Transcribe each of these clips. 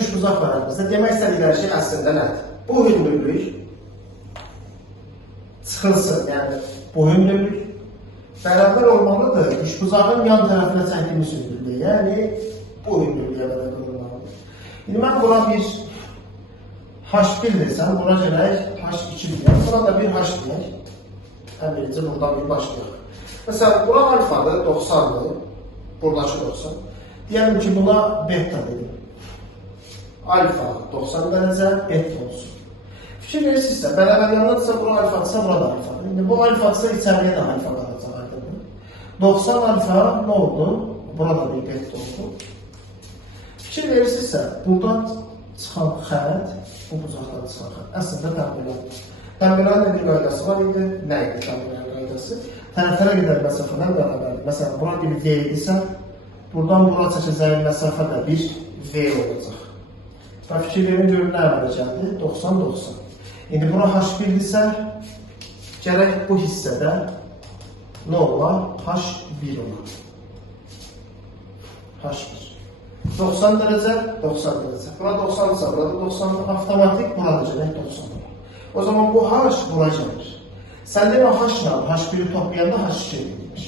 üçbuzaq var əlimizdə. Demək istədikləri şey əslində nədir? Bu hündürlük çıxılsın, yəni bu hündürlük bərabər olmalıdır üçbuzağın yan tərəfinə çəkdiyimiz hündürlüyə, yəni bu hündürlüyə bərabər olmalıdır. İndi mən bura bir H1 desəm, bura gələk H2 deyək, bura da bir H deyək. Ən birinci buradan bir başlayaq. Məsələn, bura alfadır, 90-dır, buradakı 90. Deyəlim ki, buna beta dedim. Alfa 90 dərəcə, beta olsun. Fikir verirsinizsə, bərabər yanlarsa bura alfadırsa, bura da alfadır. İndi bu alfadırsa içəriyə də alfa qalacaq. 90 alfa nə oldu? Burada bir beta oldu. Fikir verirsinizsə, buradan çıxan xətt, bu bucaqdan çıxan xətt, əslində təxminədir. Təxminənin bir qaydası var idi. Nə idi təxminənin qaydası? Tərəflərə qədər məsafələr bərabərdir. Məsələn, bura bir V idisə, buradan bura çəkəcəyin məsafə də bir V olacaq. Və fikir verin, görün nə əmələ gəldi? 90-90. İndi bura H1 idisə, gərək bu hissədə nə olar? H1 olar. H1. 90 dərəcə, 90 dərəcə. Bura 90-dırsa, burada 90, avtomatik burada gələk 90 olar. O zaman bu H bura gəlir. Sən demə H-la H1-i toplayanda H2 edilmiş.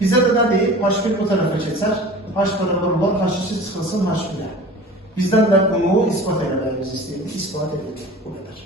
Bizə də nə deyib? H1 bu tərəfə keçər, H1-i vururlar, H2 çıxılsın H1-ə. Bizdən də bunu ispat eləməyimizi istəyirdik, ispat edildik. Bu qədər.